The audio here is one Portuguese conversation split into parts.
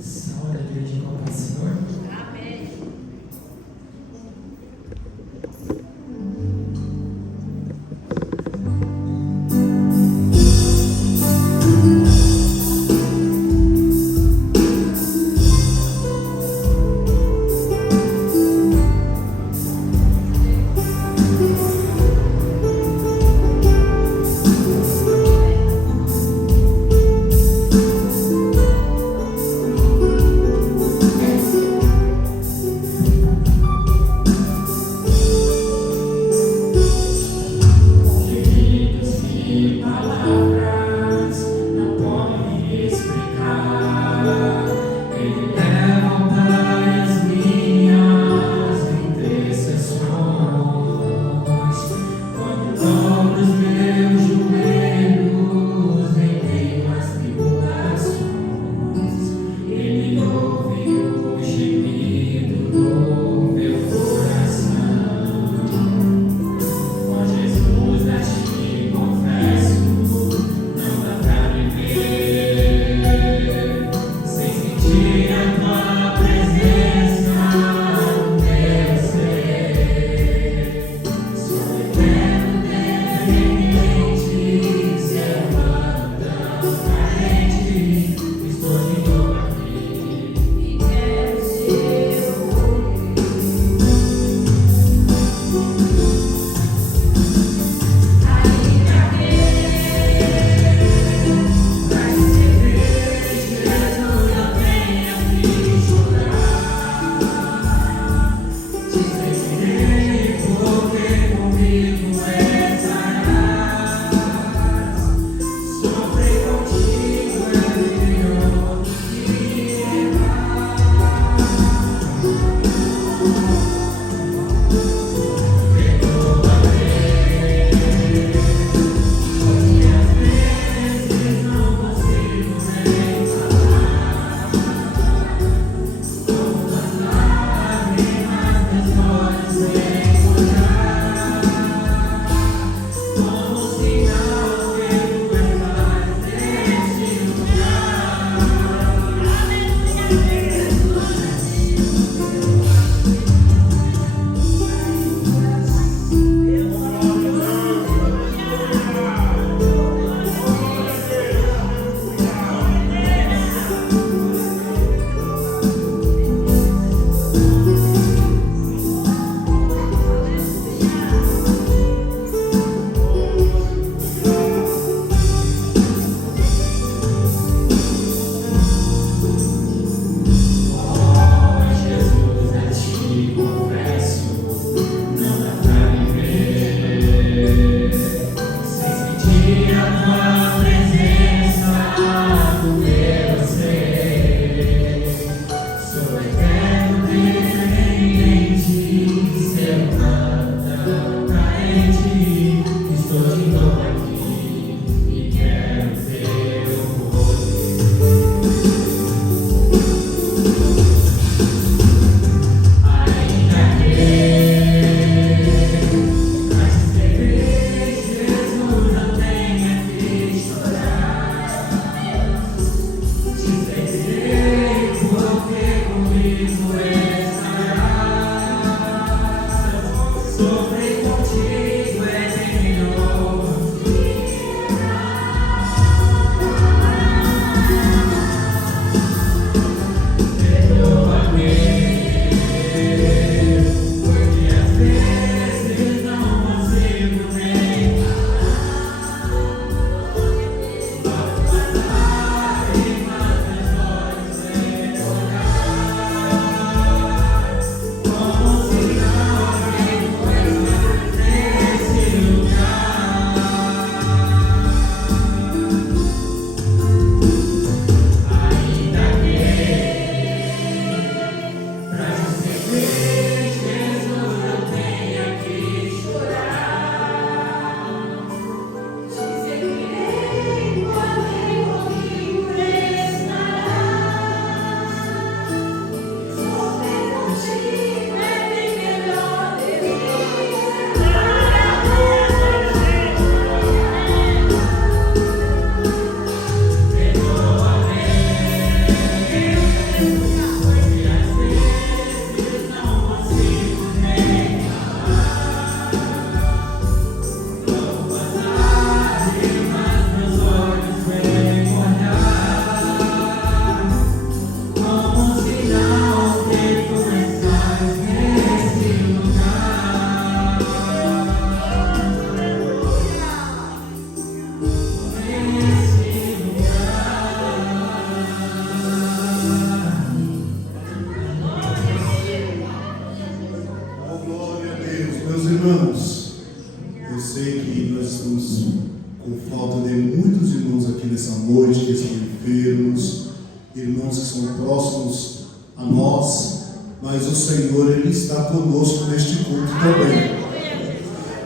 Salve a igreja com a paz do Senhor. Amém. enfermos, irmãos que são próximos a nós, mas o Senhor, Ele está conosco neste culto também.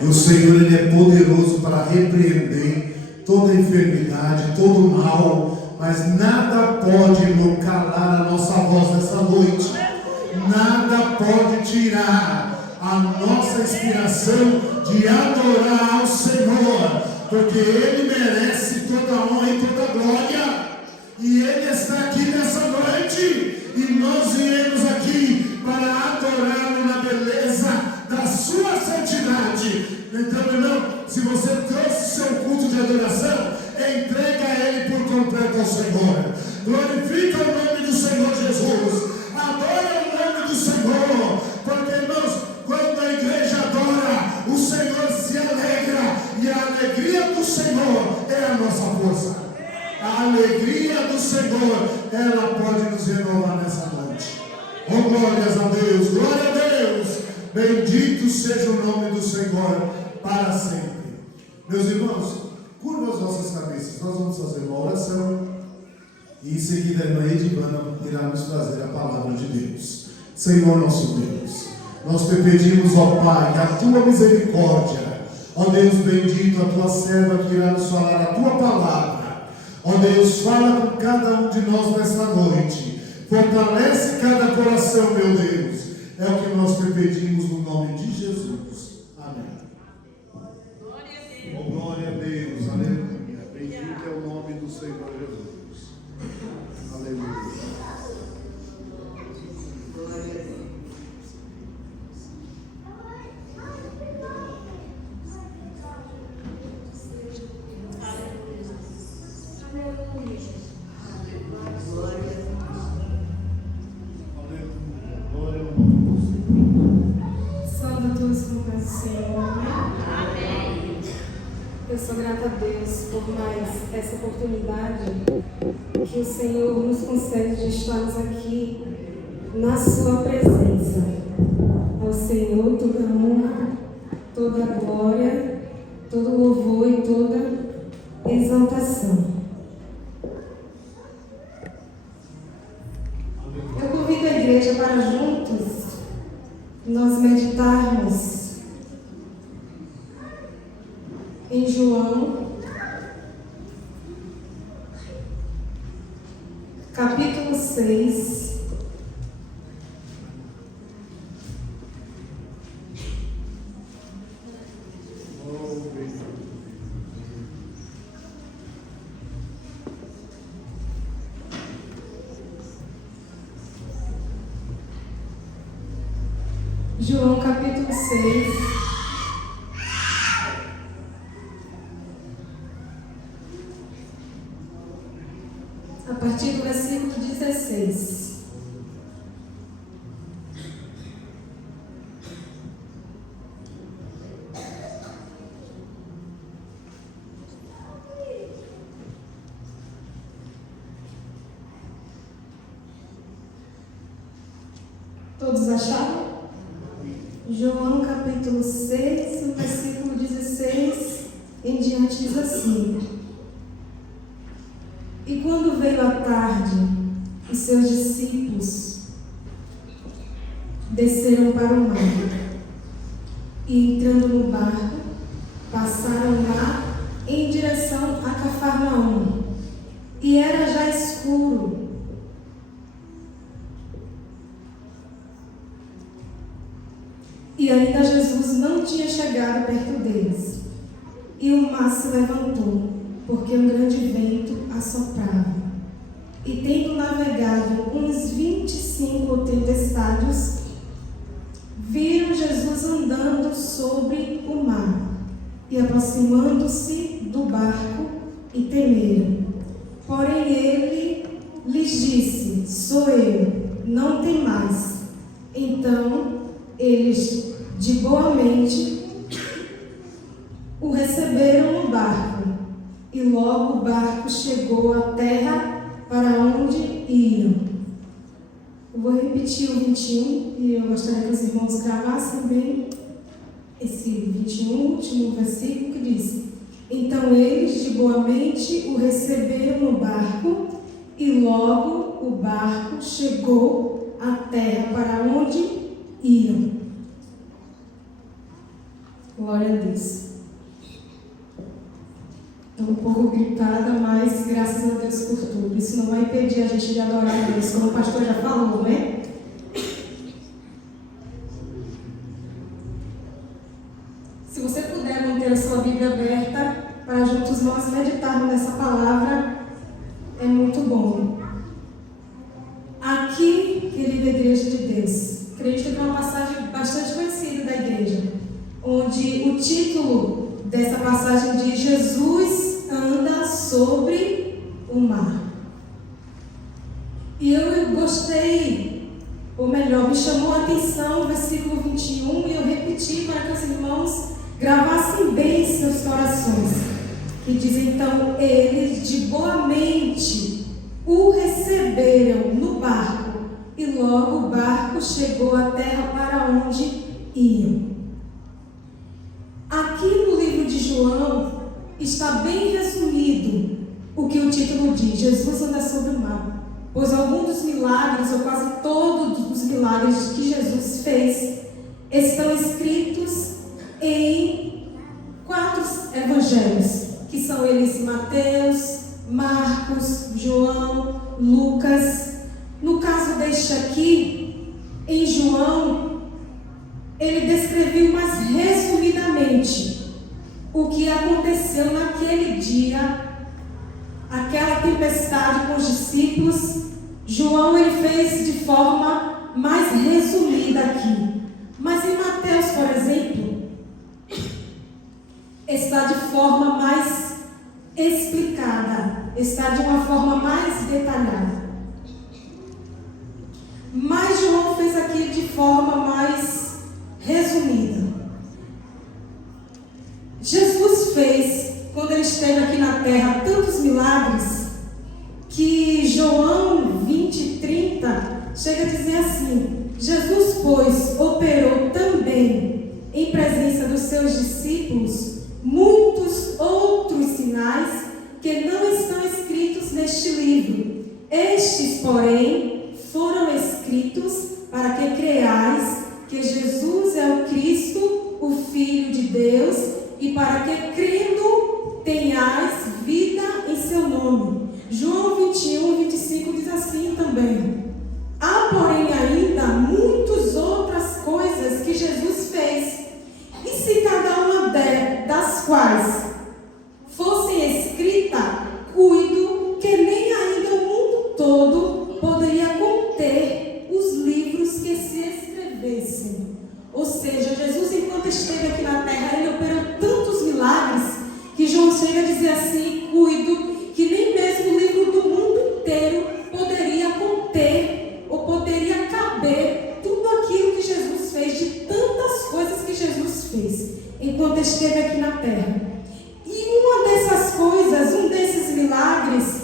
E o Senhor, Ele é poderoso para repreender toda enfermidade, todo mal, mas nada pode calar a nossa voz nessa noite. Nada pode tirar a nossa inspiração de adorar ao Senhor, porque Ele merece toda a honra e toda a glória, e Ele está aqui nessa noite, e nós viemos aqui para adorá-lo na beleza da sua santidade. Então, irmão, se você trouxe seu culto de adoração, entrega ele por completo ao Senhor. Glorifica o nome do Senhor Jesus. Adora o nome do Senhor. Porque, irmãos, quando a igreja adora, o Senhor se alegra. E a alegria do Senhor é a nossa força. A alegria do Senhor, ela pode nos renovar nessa noite. Oh, glórias a Deus, glória a Deus. Bendito seja o nome do Senhor para sempre. Meus irmãos, curva as vossas cabeças. Nós vamos fazer uma oração e em seguida a irmã Edivana irá nos trazer a palavra de Deus. Senhor nosso Deus, nós te pedimos, ó Pai, a tua misericórdia. Ó Deus bendito, a tua serva que irá nos falar a tua palavra. Ó Deus, fala com cada um de nós nesta noite. Fortalece cada coração, meu Deus. É o que nós te pedimos no nome de Jesus. Amém. Oh, glória a Deus. Aleluia. Bendito é o nome do Senhor Jesus. Aleluia. Glória a Deus. Eu sou grata a Deus por mais essa oportunidade que o Senhor nos concede de estarmos aqui na sua presença. Ao Senhor toda a honra, toda a glória, todo o louvor e toda exaltação. Eu convido a igreja para juntos nós meditarmos em João, capítulo 6, João capítulo 6, a partir do versículo 16. Todos acharam? João capítulo 6, o versículo 16 em diante diz assim: E quando veio a tarde, os seus discípulos desceram para o mar e, entrando no barco, passaram lá em direção a Cafarnaum. E era já escuro. E ainda Jesus não tinha chegado perto deles. E o mar se levantou, porque um grande vento assoprava. E tendo navegado uns 25 ou 30 estádios, viram Jesus andando sobre o mar, e aproximando-se do barco, e temeram. Porém ele lhes disse: Sou eu, não temais. Então eles, de boa mente, o receberam no barco, e logo o barco chegou à terra para onde iam. Eu vou repetir o 21, e eu gostaria que os irmãos gravassem bem esse 21, último versículo, que diz: Então eles, de boa mente, o receberam no barco, logo o barco chegou à terra para onde iam. Glória a Deus. Estou um pouco gritada, mas graças a Deus por tudo. Isso não vai impedir a gente de adorar a Deus, como o pastor já falou, né? Se você puder manter a sua Bíblia aberta, para juntos nós meditarmos nessa palavra, é muito bom. Aqui, querida Igreja de Deus, acredito que é uma passagem bastante conhecida da igreja, onde o título dessa passagem diz: Jesus anda sobre o mar. E eu gostei, ou melhor, me chamou a atenção o versículo 21, e eu repeti para que os irmãos gravassem bem seus corações. Que diz: então eles de boa mente o receberam no barco, e logo o barco chegou à terra para onde iam. Aqui no livro de João está bem resumido o que o título diz: Jesus anda sobre o mar. Pois alguns dos milagres, ou quase todos os milagres que Jesus fez, estão escritos em 4 evangelhos, que são eles Mateus, Marcos, João, Lucas. No caso deste aqui, em João, ele descreveu mais resumidamente o que aconteceu naquele dia, aquela tempestade com os discípulos. João ele fez de forma mais resumida aqui. Mas em Mateus, por exemplo, está de forma mais explicada, está de uma forma mais detalhada. Mas João fez aqui de forma mais resumida. Jesus fez, quando ele esteve aqui na terra, tantos milagres, que João 20:30 chega a dizer assim: Jesus, pois, operou também em presença dos seus discípulos muitos outros sinais que não estão escritos neste livro. Estes, porém, foram escritos para que creais que Jesus é o Cristo, o Filho de Deus, e para que, crendo, tenhais vida em seu nome. João 21:25 diz assim também: há, porém, ainda muitas outras coisas que Jesus fez, e se cada uma das quais fossem escritas, cuido que nem ainda o mundo todo poderia conter os livros que se escrevessem. Ou seja, Jesus, enquanto esteve aqui na terra, ele operou tantos milagres que João chega a dizer assim: cuido que nem mesmo o livro do mundo inteiro poderia conter ou poderia caber tudo aquilo que Jesus fez, de tantas coisas que Jesus fez enquanto esteve aqui na terra. E uma dessas coisas, um desses milagres,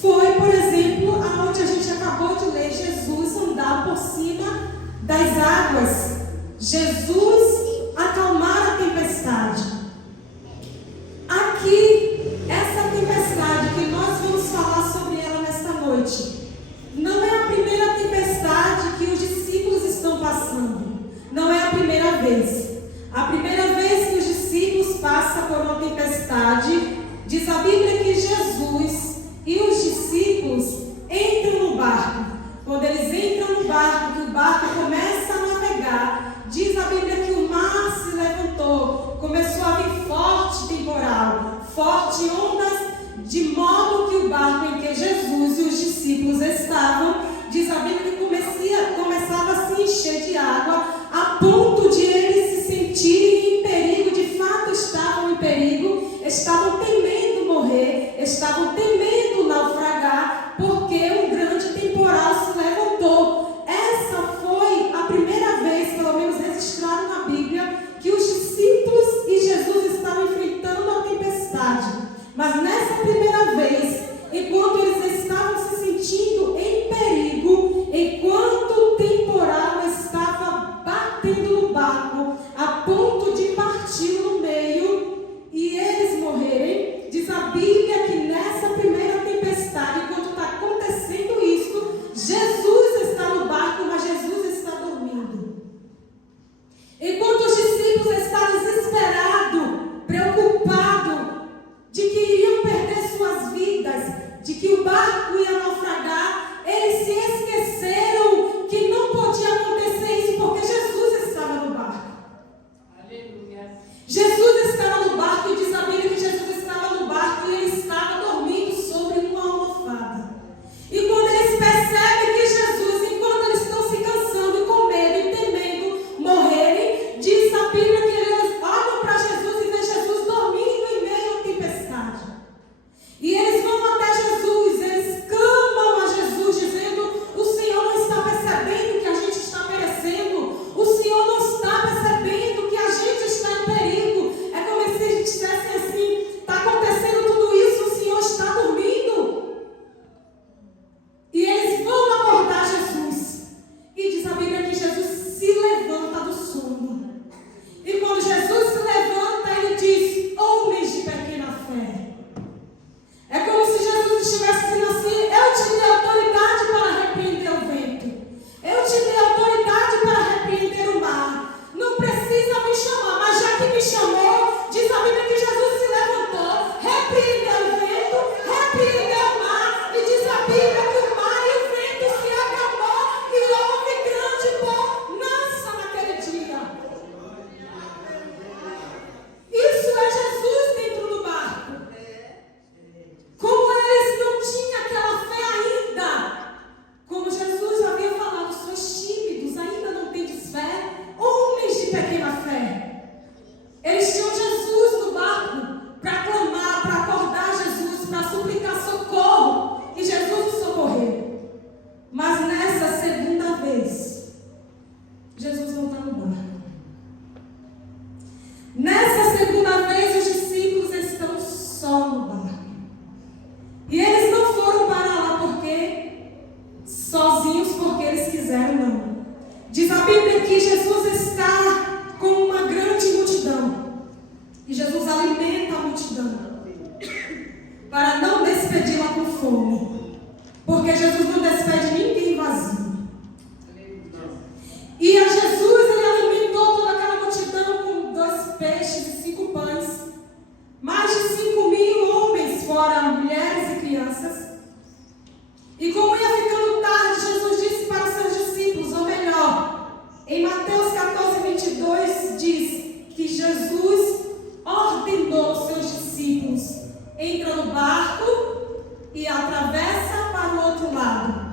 foi, por exemplo, aonde a gente acabou de ler, Jesus andar por cima das águas, Jesus acalmar a tempestade. Aqui, essa tempestade que nós vamos falar sobre ela nesta noite, não é a primeira tempestade que os discípulos estão passando. Não é a primeira vez. A primeira vez que os discípulos passam por uma tempestade, diz a Bíblia que Jesus e os discípulos entram no barco. Quando eles entram no barco, que o barco começa a navegar, diz a Bíblia que o mar se levantou, começou a vir forte temporal, forte ondas, de modo que o barco em que Jesus e os discípulos estavam, diz a Bíblia que começava a se encher de água, a ponto de eles se sentirem em perigo, de fato estavam em perigo, estavam temendo morrer, estavam temendo naufragar, porque um grande temporal se levantou. Essa foi a primeira vez, pelo menos registrada na Bíblia, que os discípulos e Jesus estavam enfrentando a tempestade. Mas nessa primeira vez, enquanto eles estavam se sentindo em perigo, enquanto o temporal estava batendo no barco, a ponto de partir no meio e eles morrerem, diz a Bíblia que nessa primeira Bíblia que o mar e o vento se acalmou e houve grande bonança naquele dia. Isso é Jesus dentro do barco. Como eles não tinham aquela fé ainda, como Jesus havia falado, sois tímidos, ainda não tendes fé, homens de pequena fé. Eles tinham Jesus no barco para clamar, para acordar Jesus, para suplicar socorro, e Jesus os socorreu. Mas nessa segunda vez, Jesus não está no barco. Nessa segunda vez, os discípulos estão só no barco. E eles não foram para lá sozinhos porque eles quiseram, não. Diz a Bíblia que Jesus está com uma grande multidão. E Jesus alimenta a multidão para não despedi-la com fome. Porque Jesus não despede ninguém vazio. E a Jesus, ele alimentou toda aquela multidão com 2 peixes e 5 pães. Mais de 5.000 homens, fora mulheres e crianças. E como ia ficando tarde, Jesus disse para os seus discípulos, ou melhor, em Mateus 14:22 diz que Jesus ordenou aos seus discípulos, entra no barco e atravessa para o outro lado.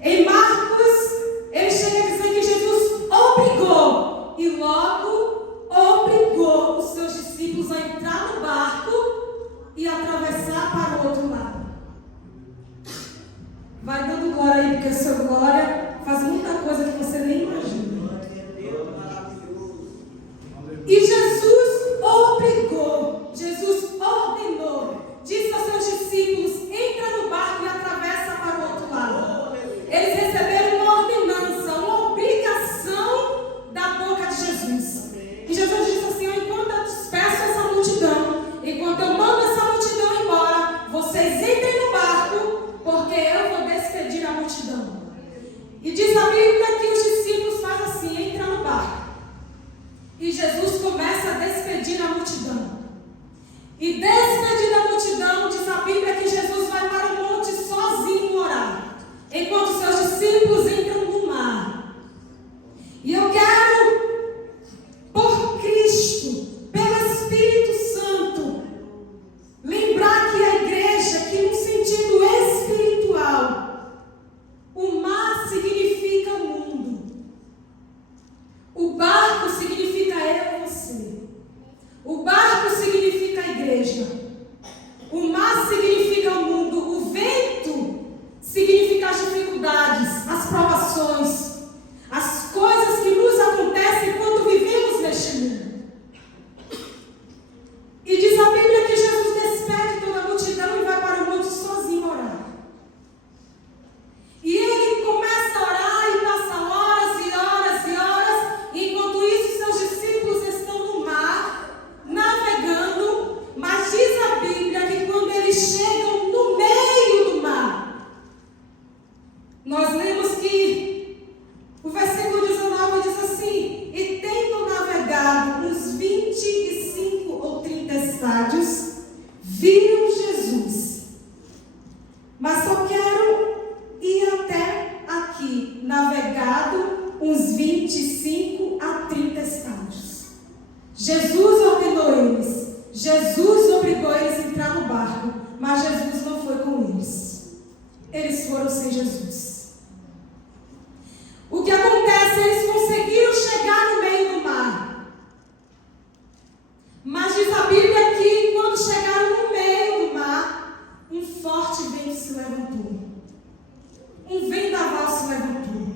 Em Marcos, ele chega a dizer que Jesus obrigou, e logo obrigou os seus discípulos a entrar no barco e atravessar para o outro lado. Vai dando glória aí, porque o seu glória faz muita coisa que você nem imagina. E Jesus obrigou, Jesus ordenou, disse aos seus discípulos, entra no barco e atravessa para o outro lado. Eles receberam uma ordenança, uma obrigação da boca de Jesus. E Jesus disse assim, enquanto eu despeço essa multidão, enquanto eu mando essa multidão embora, vocês entrem no barco, porque eu vou despedir a multidão. E diz a Bíblia que os discípulos fazem assim, entra no barco. E Jesus começa a despedir a multidão. E despedida a multidão, diz a Bíblia que Jesus vai para o monte sozinho orar, enquanto seus discípulos entram no mar. E eu quero, por Cristo, pelo Espírito Santo, lembrar que a igreja, que no sentido espiritual, o mar significa mundo. O barco significa eu e você. O barco significa a igreja. O mar significa o mundo. O vento significa as dificuldades, as provações, as coisas que nos acontecem quando vivemos neste mundo. E diz a Bíblia que Jesus despede toda a multidão e vai para o monte sozinho orar. E ele começa a orar e passa horas e horas e horas. E enquanto isso, seus discípulos estão no mar, navegando. Mas diz a Bíblia que quando eles chegam no meio do mar, nós lemos que o versículo 19 diz assim, e tendo navegado uns 25 ou 30 estádios, viram Jesus. Mas só quero ir até aqui, navegado uns 25 a 30 estádios. Jesus ordenou eles, Jesus obrigou eles a entrar no barco, mas Jesus não foi com eles. Eles foram sem Jesus. O que acontece? Eles conseguiram chegar no meio do mar. Mas diz a Bíblia que quando chegaram no meio do mar, um forte vento se levantou. Um vendaval se levantou.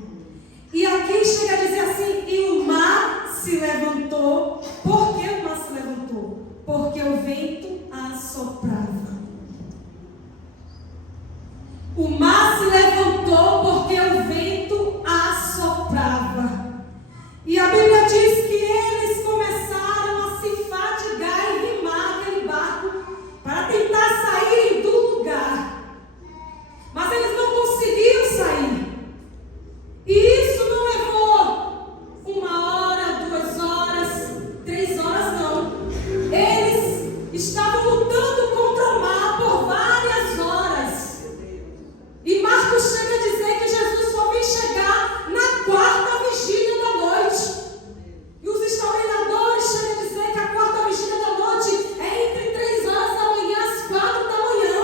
E aqui chega a dizer assim, e o mar se levantou. Por que o mar se levantou? Porque o vento assoprava. O mar se levantou porque o vento assoprava. E a Bíblia diz que eles começaram a se fadigar e remar aquele barco para tentar sair do lugar. Mas eles não conseguiram sair. E isso não levou 1 hora, 2 horas, 3 horas, não. Eles estavam lutando contra o mar por várias horas. E Marcos chega a dizer que Jesus só vem chegar na quarta vigília da noite. E os historiadores chegam a dizer que a quarta vigília da noite é entre 3 horas da manhã às 4 da manhã.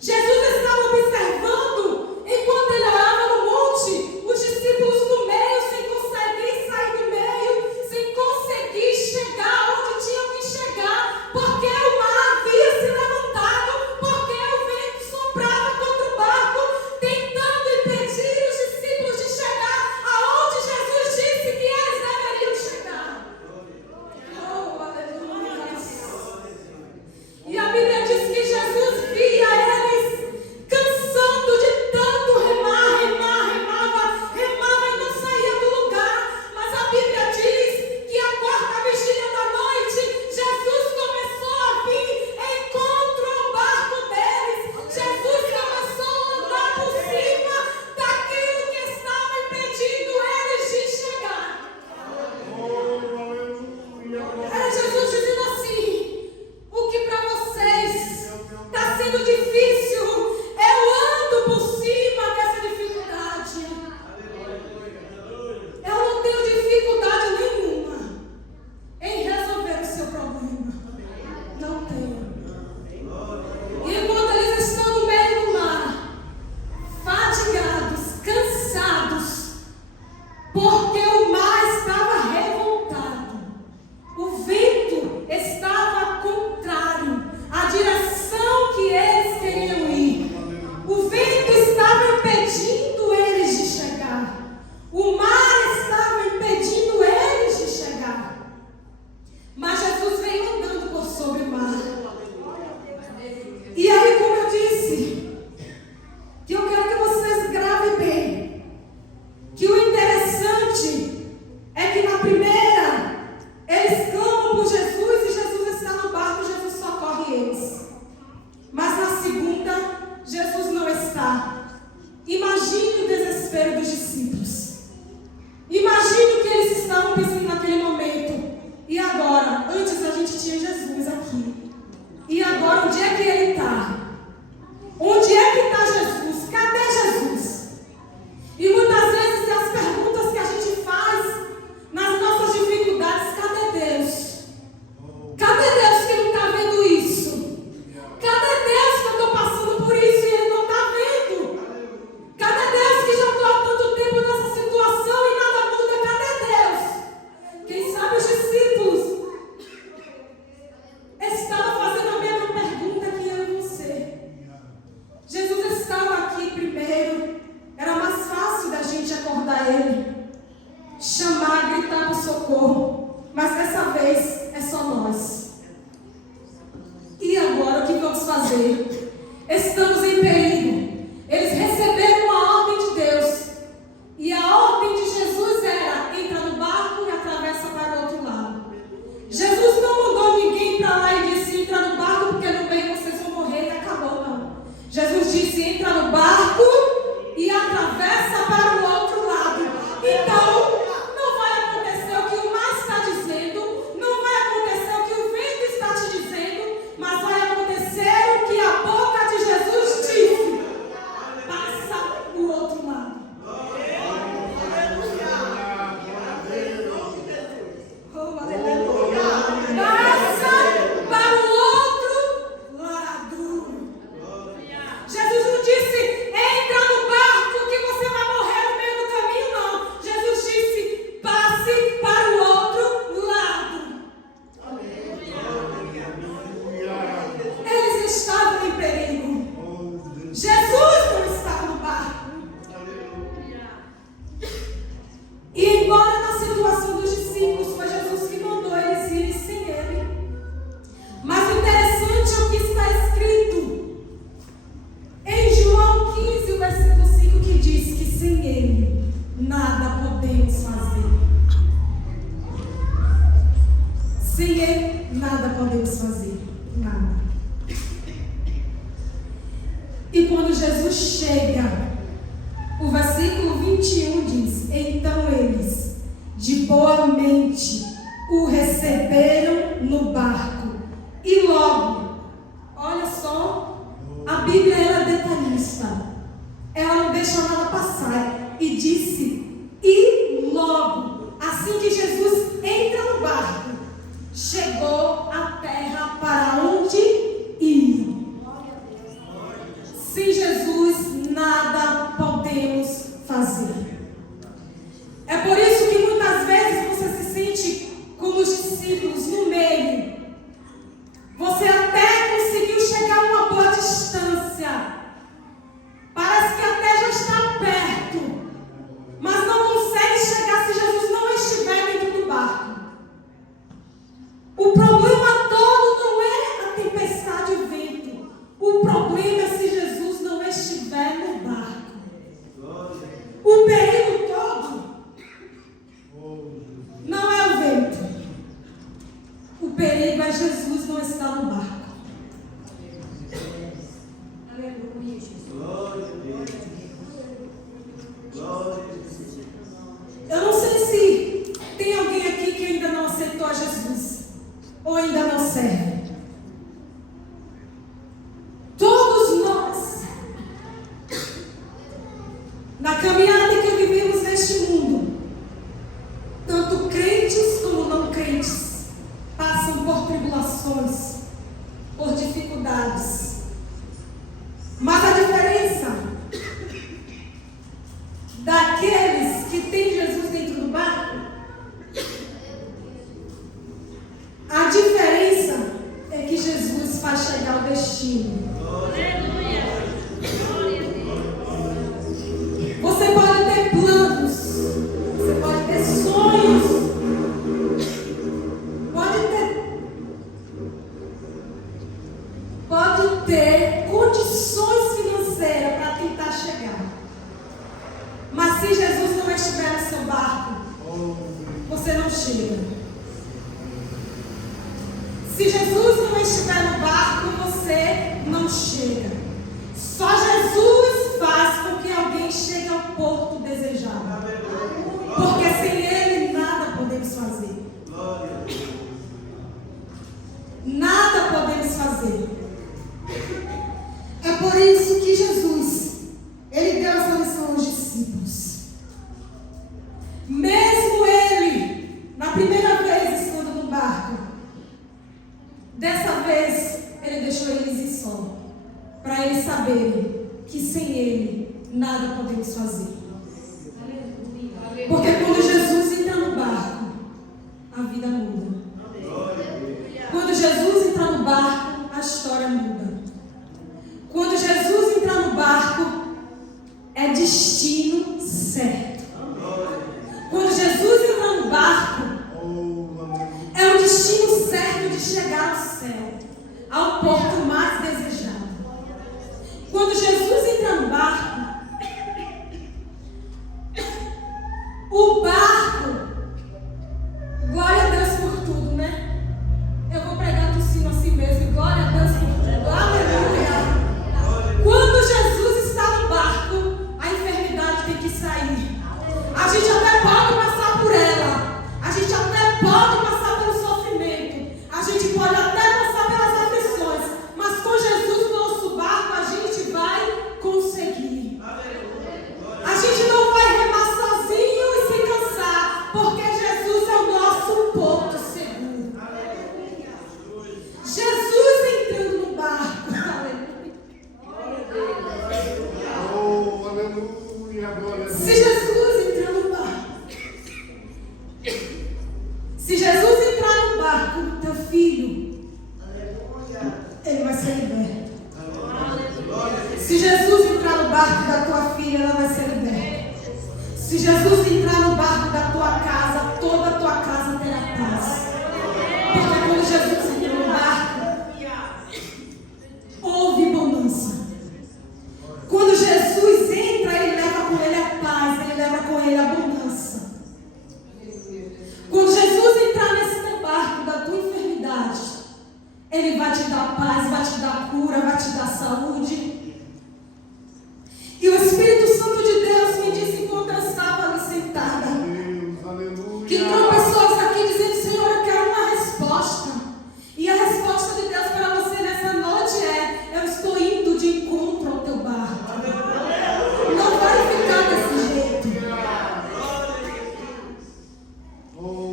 Jesus estava observando, enquanto ele orava no monte, os discípulos no meio, sem conseguir sair do meio, sem conseguir chegar onde tinham que chegar, porque o mar havia se levantado, porque o vento soprava contra o barco, tentando impedir os discípulos de chegar aonde Jesus disse que eles deveriam chegar. Oh, aleluia! E a Bíblia diz que Jesus via eles cansando de tanto remar e não saía do lugar. Mas a Bíblia diz que a quarta vigília da noite, Jesus começou a vir encontro ao barco deles. Jesus começou a andar por cima daquilo que estava impedindo eles de chegar. Era Jesus dizendo assim: o que para vocês está sendo difícil, eu ando por cima dessa dificuldade. Eu não tenho dificuldade nenhuma em resolver o seu problema. Não tenho. E enquanto eles estão no meio do mar, fatigados, cansados, porque o mar estava revoltado, o vento estava contrário à direção que eles queriam ir. O vento estava impedindo eles de chegar. O mar estava impedindo eles de chegar. Mas Jesus veio andando por sobre o mar. E aí, como eu disse, que eu quero que vocês gravem bem, que o interessante é que na primeira eles clamam por Jesus e Jesus está no barco, Jesus socorre eles. Mas na segunda, Jesus não está. Imagine o desespero dos discípulos. Imagine o que eles estavam pensando naquele momento. E agora? Antes a gente tinha Jesus aqui. E agora, onde é que ele está? Onde é que está Jesus? Cadê Jesus? E muitas vezes as perguntas que a gente faz nas nossas dificuldades: cadê Deus? Cadê Deus que não está vendo isso? Cadê Deus que eu estou passando por isso e Ele não está vendo? Cadê Deus que já estou há tanto tempo nessa situação e nada muda? Cadê Deus? Quem sabe os discípulos estavam fazendo a mesma pergunta que eu e você. Jesus estava aqui primeiro. Era mais fácil da gente acordar Ele, chamar, gritar por socorro. Mas dessa vez é só nós. E agora o que vamos fazer? Estamos em perigo. Eles receberam uma ordem de Deus. E a ordem de Jesus era: entra no barco e atravessa para o outro lado. Jesus não mandou ninguém para lá e disse: entra no barco porque no meio vocês vão morrer e acabou, não. Jesus disse: entra no barco e atravessa para o outro lado. Então, não vai acontecer o que o mar está dizendo, não vai acontecer o que o vento está te dizendo, mas vai acontecer o que a boca de Jesus disse: passa o outro lado. Oh, aleluia! Passa para o outro lado. Jesus não disse: entra no barco que você vai morrer no meio do caminho, não. Jesus disse: passe para o outro lado. Eles estavam em perigo. Jesus não estava no barco. E embora na situação dos discípulos foi Jesus que mandou eles irem sem Ele, mas o interessante é o que está escrito em João 15, o versículo 5, que diz que sem Ele nada podemos fazer. Sem Ele nada podemos fazer. Nada. E quando Jesus chega, o versículo 21 diz: então eles, de boa mente, o receberam no barco. E logo, olha só, a Bíblia era detalhista. Ela Na caminhada que vivemos neste mundo, tanto crentes como não crentes passam por tribulações, por dificuldades. Mas a diferença daqueles que têm Jesus dentro do barco, a diferença é que Jesus faz chegar ao destino. Você pode ter planos, você pode ter sonhos, pode ter condições financeiras para tentar chegar. Mas se Jesus não estiver no seu barco, você não chega. Se Jesus não estiver no barco, você não chega. Só Jesus faz com que alguém chegue ao porto desejado. Porque sem Ele nada podemos fazer. Nada podemos fazer. É por isso que Jesus, Ele deu essa lição aos discípulos. Mesmo Ele, na primeira vez estando no barco, dessa vez Ele deixou eles ir só, para eles saberem que sem Ele nada podemos fazer. Porque quando Jesus entra no barco, a vida muda. Quando Jesus entra no barco, a história muda. Quando Jesus entra no barco, é destino certo. Quando Jesus entra no barco, é o destino certo de chegar ao céu, ao porto mais desejado. Quando Jesus entra no barco, o barco, glória a Deus por tudo, né? Eu vou pregar tossindo assim mesmo, glória a Deus por tudo, aleluia. Quando Jesus está no barco, a enfermidade tem que sair. A gente até pode passar por ela, a gente até pode passar pelo sofrimento, a gente pode até passar pelas aflições, mas com Jesus no nosso barco a gente vai conseguir. A gente não vai remar sozinho e se cansar, porque Jesus é o nosso porto seguro. Jesus entrando no barco, se Jesus entrar no barco, se Jesus entrar no barco do teu filho, ele vai ser liberto. Se Jesus entrar no barco da tua filha, ela vai ser liberta. Se Jesus entrar no barco da tua casa, toda a tua casa terá paz. Porque quando Jesus entra no barco, houve bonança. Quando Jesus entra, Ele leva com Ele a paz, Ele leva com Ele a bonança. Quando Jesus entrar nesse teu barco da tua enfermidade, Ele vai te dar paz, vai te dar cura, vai te dar saúde. E o Espírito Santo de Deus me disse enquanto eu estava ali sentada, que entrou pessoas aqui dizendo: Senhor, eu quero uma resposta. E a resposta de Deus para você nessa noite é: eu estou indo de encontro ao teu barco. Não vai ficar desse jeito.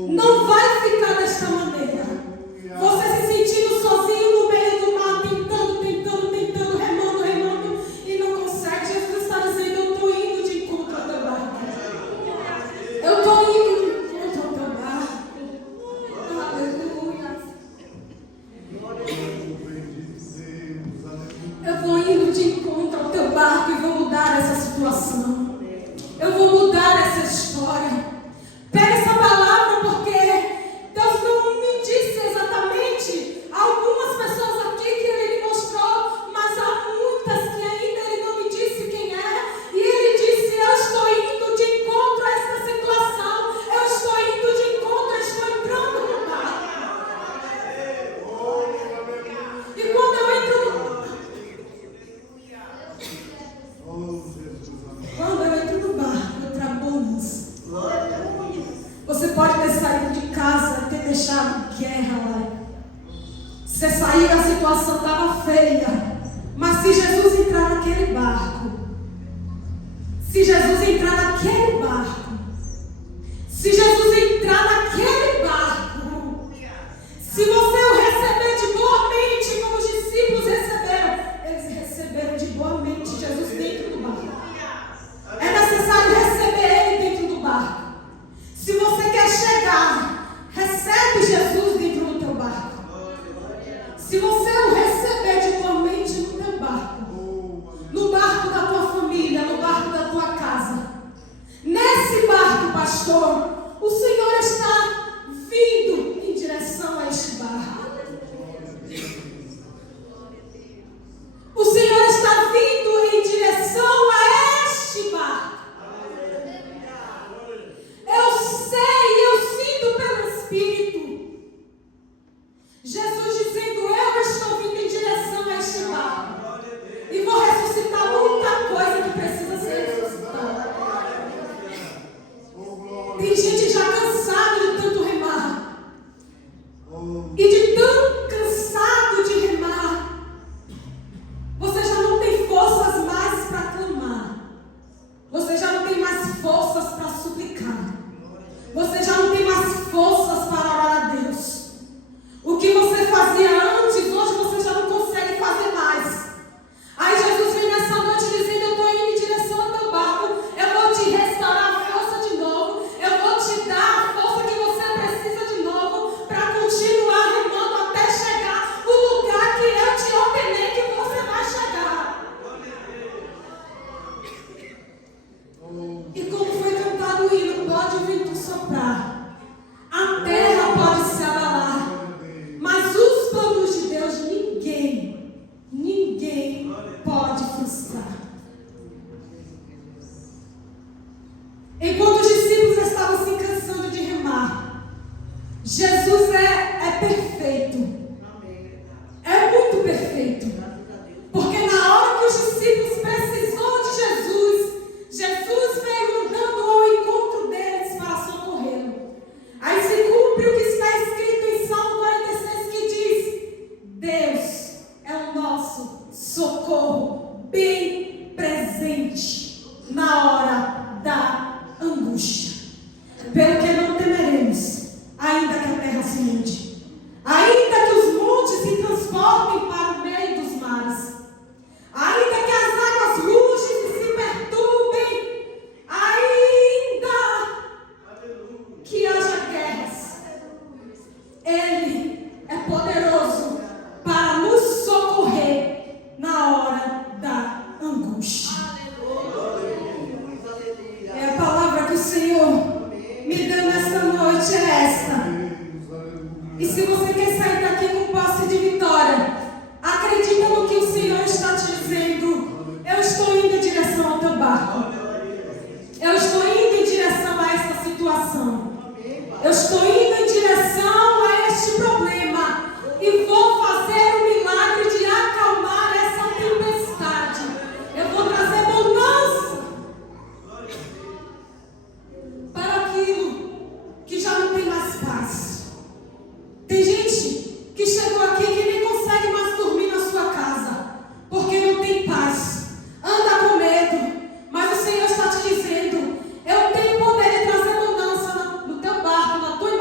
Não vai ficar desta maneira. Você se sentindo sozinho no meio do mar, tentando, remando, e não consegue. Jesus está dizendo: eu estou indo de encontro ao teu barco. Eu estou indo de encontro ao teu barco. Aleluia. Eu vou indo de encontro ao teu barco e vou mudar essa situação. Eu vou mudar essa história. Pega essa palavra, porque Deus não me disse exatamente algumas pessoas aqui que Ele me mostrou, mas há muitas que ainda Ele não me disse quem é. E Ele disse: eu estou indo de encontro a essa situação. Eu estou indo de encontro, eu estou entrando no barco. E quando eu entro no barco, eu trago bonança. Você pode ter saído de casa, ter deixado guerra lá. Você saiu, a situação estava feia. Mas se Jesus entrar naquele barco, Se Jesus entrar naquele barco, se Jesus entrar naquele barco, se você o receber de boa mente, como os discípulos receberam, eles receberam de boa mente Jesus dentro do barco. É necessário receber ele dentro do barco. Se você quer chegar, recebe Jesus dentro do teu barco. Se você o receber de boa mente no teu barco, no barco da tua família, no barco da tua casa, nesse barco, pastor, o Senhor está vindo em direção a este barco. O Senhor está vindo em direção a este barco. Eu sei, eu sinto pelo Espírito Jesus dizendo: eu estou vindo em direção a este barco e vou ressuscitar muita coisa que precisa ser ressuscitada. Tem gente já cansada de tanto remar, e de tão cansado de remar, você já não tem forças mais para clamar, você já não tem mais forças para suplicar, você já não tem mais forças para orar a Deus. O que você fazia antes, hoje você já não consegue fazer mais. Aí Jesus vem nessa noite dizendo: eu estou indo em direção ao teu barco, eu vou te restaurar a força de novo, eu vou te dar a força que você precisa de novo para continuar remando até chegar o lugar que eu te ordenei que você vai chegar. E como foi cantado o hino, pode o vento soprar, a terra pode se abalar, mas os planos de Deus ninguém pode frustrar. Enquanto os discípulos estavam se cansando de remar, Jesus é perfeito. É muito perfeito. Porque na hora que os discípulos precisaram de Jesus, Jesus veio andando ao encontro deles para socorrê-lo. Aí se cumpre o que está escrito em Salmo 46, que diz: Deus é o nosso socorro bem presente na hora da angústia. Pelo que não temeremos, ainda que a terra se mude, ainda que os montes se transportem para o meio dos mares, ainda que as águas rugem e se perturbem, ainda que haja guerras, Ele é poderoso para nos socorrer na hora da angústia. É a palavra que o Senhor me deu nesta noite, é esta. E se você quer sair daqui com posse de vitória, acredita no que o Senhor está te dizendo. Eu estou indo em direção ao teu barco. Eu estou indo em direção a esta situação. Eu estou indo em direção a este problema e vou fazer o milagre de acalmar essa tempestade. Eu vou trazer bonança para aquilo que já não tem mais paz. Tem gente que chegou aqui que nem consegue mais dormir na sua casa, porque não tem paz, anda com medo, mas o Senhor está te dizendo: eu tenho poder de trazer bonança no teu barco, na tua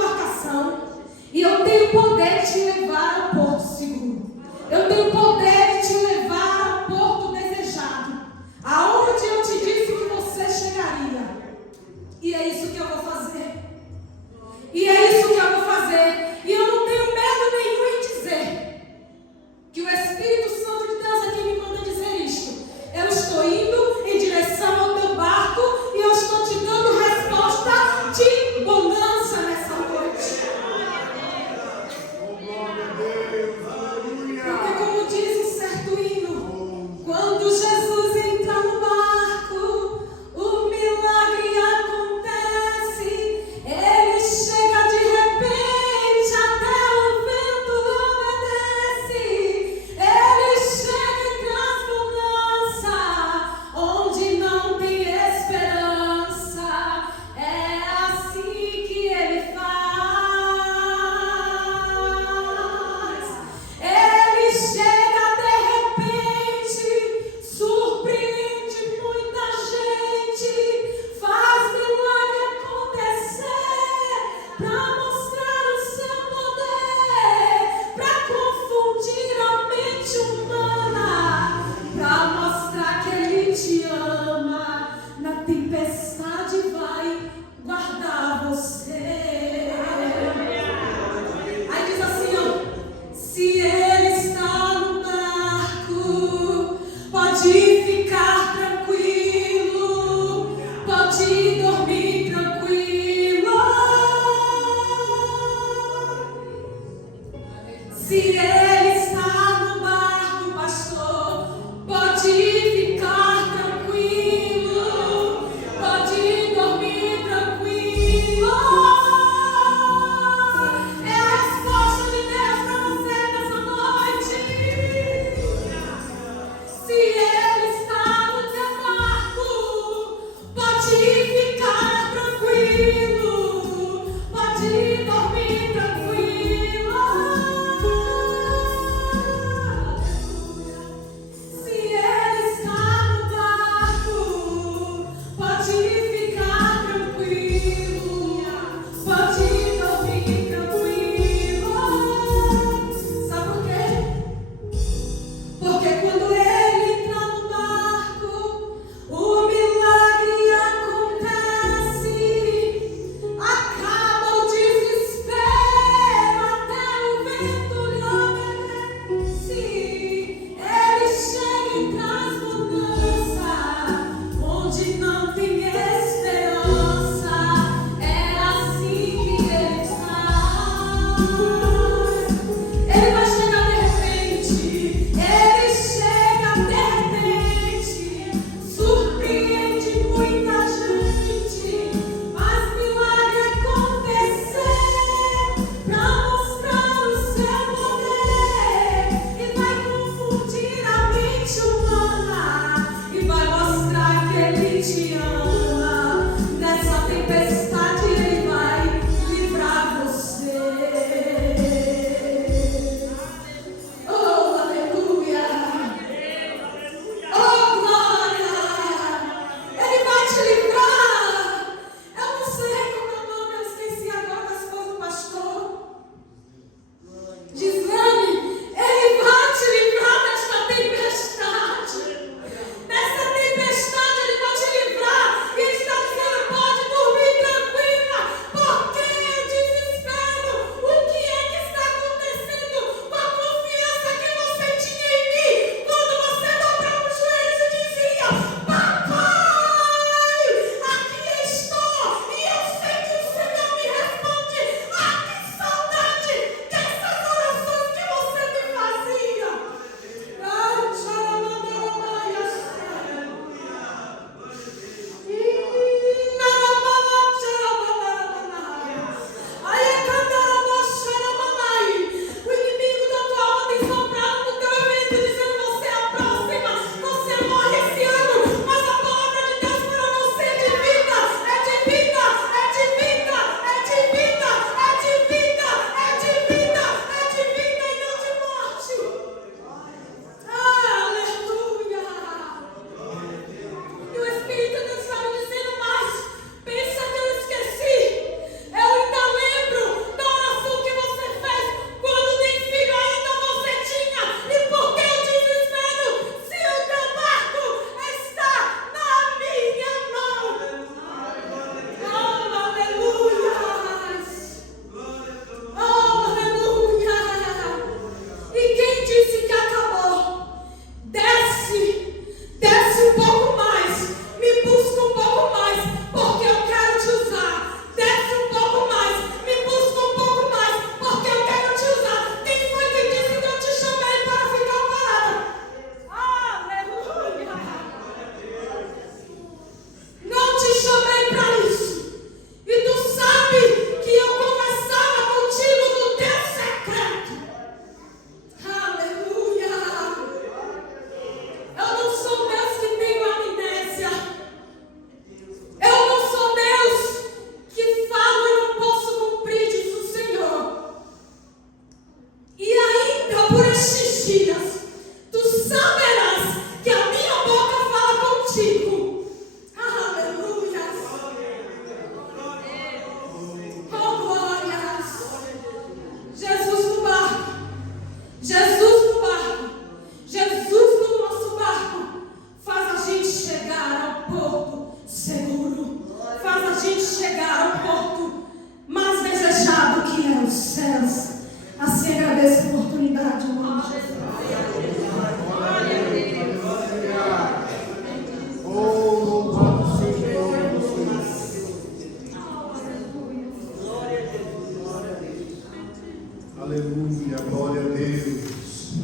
Aleluia, glória a Deus.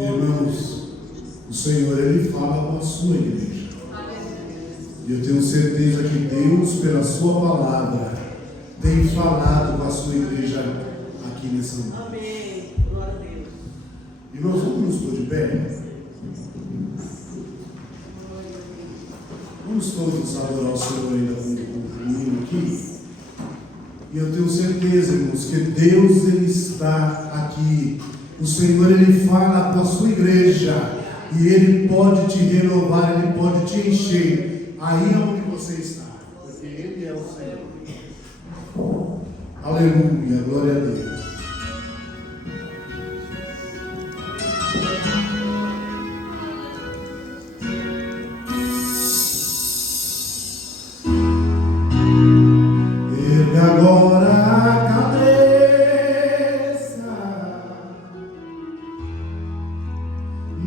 Irmãos, o Senhor, Ele fala com a sua igreja. E eu tenho certeza que Deus, pela sua palavra, tem falado com a sua igreja aqui nessa noite. Amém. Glória a Deus. Irmãos, vamos nos pôr de pé? Vamos todos adorar o Senhor ainda com o hino aqui. E eu tenho certeza, irmãos, que Deus, Ele está aqui. O Senhor, Ele fala com a sua igreja. E Ele pode te renovar, Ele pode te encher. Aí onde você está. Porque Ele é o Senhor. Aleluia, glória a Deus. Agora a cabeça,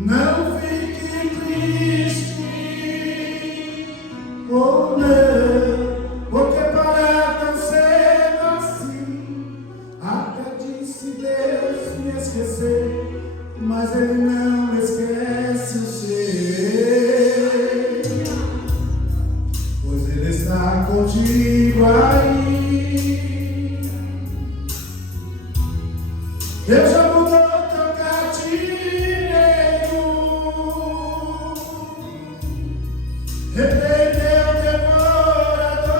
não fique triste, Oh não, porque para tão cedo assim? Até disse Deus me esquecer, mas Ele não esquece o ser, pois Ele está contigo aí. Deus já mudou teu cativeiro, repreendeu o devorador,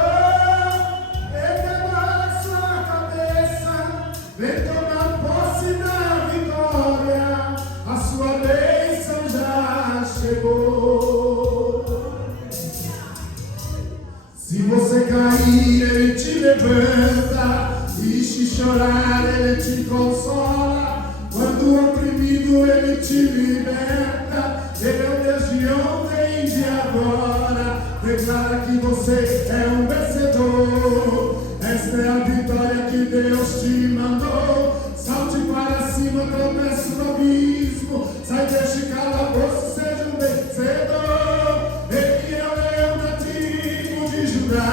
ergueu a sua cabeça, vem tomar posse da vitória, a sua bênção já chegou. Se você cair, Ele te levanta, e se chorar, Ele te consola, quando oprimido, Ele te liberta. Ele é o Deus de ontem e de agora, declara que você é um vencedor. Esta é a vitória que Deus te mandou. Salte para cima, atravesse o abismo, sai deste calabouço, seja um vencedor. Ele é o leão da tribo de Judá,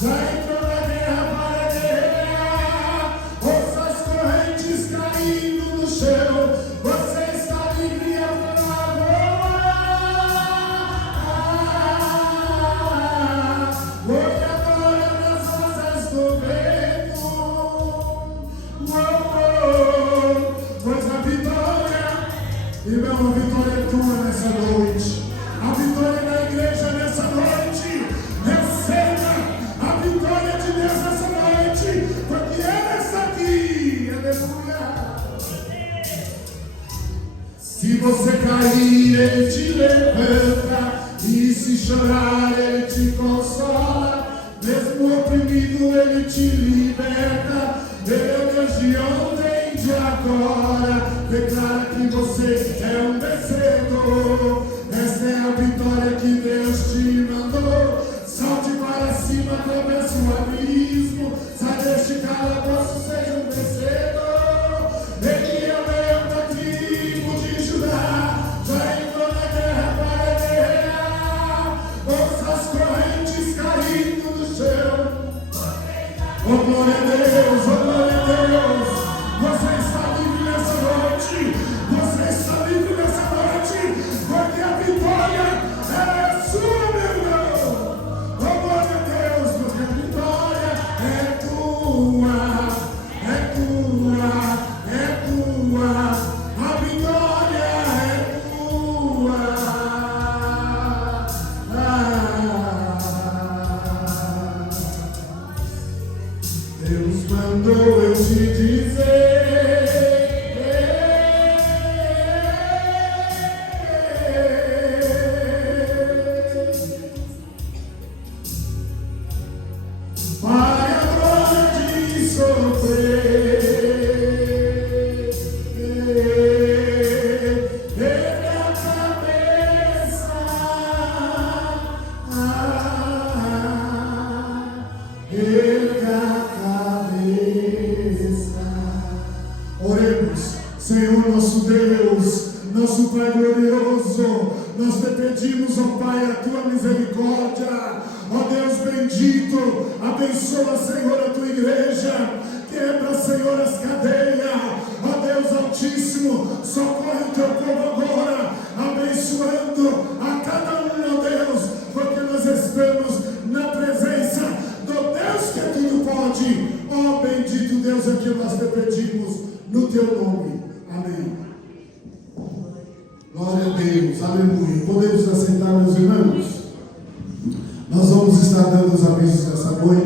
já entrou na guerra para guerrear. Ouça as correntes caindo no chão, você está livre a voar. Voe agora nas asas do vento, pois a vitória, irmão, a vitória é tua nessa noite. A vitória da igreja nessa noite. Receba a vitória de Deus nessa noite, porque ela está aqui. Aleluia. Se você cair, Ele te levanta, e se chorar, Ele te consola, mesmo oprimido, Ele te liberta. Ele é o Deus de ontem e de agora, declara que você é um vencedor. Esta é a vitória que Deus te mandou. Salte para cima, atravesse o abismo, sai deste calabouço, seja um vencedor. Ele é o leão da tribo de Judá, já entrou na guerra para guerrear. Ouça as correntes caindo no chão. Oh glória a Deus, oh glória a Deus. Você está livre nessa noite, você está livre nessa noite, porque a vitória é sua, meu irmão. Oh glória a Deus, porque a vitória é tua, é tua, é tua. A vitória é tua. Deus mandou eu te dizer, vai agora de sofrer, ergue a cabeça, ergue a cabeça. Oremos. Senhor nosso Deus, nosso Pai glorioso, nós te pedimos, ó Pai, a tua misericórdia. Ó Deus bendito, abençoa, Senhor, a tua igreja, quebra, Senhor, as cadeias. Ó Deus Altíssimo, socorre o teu povo agora, abençoando a cada um, ó Deus, porque nós estamos na presença do Deus que tudo pode. Ó bendito Deus, aqui nós te pedimos no teu nome. Amém. Glória a Deus, aleluia. Podemos assentar, meus irmãos? Nós vamos estar dando os avisos dessa noite.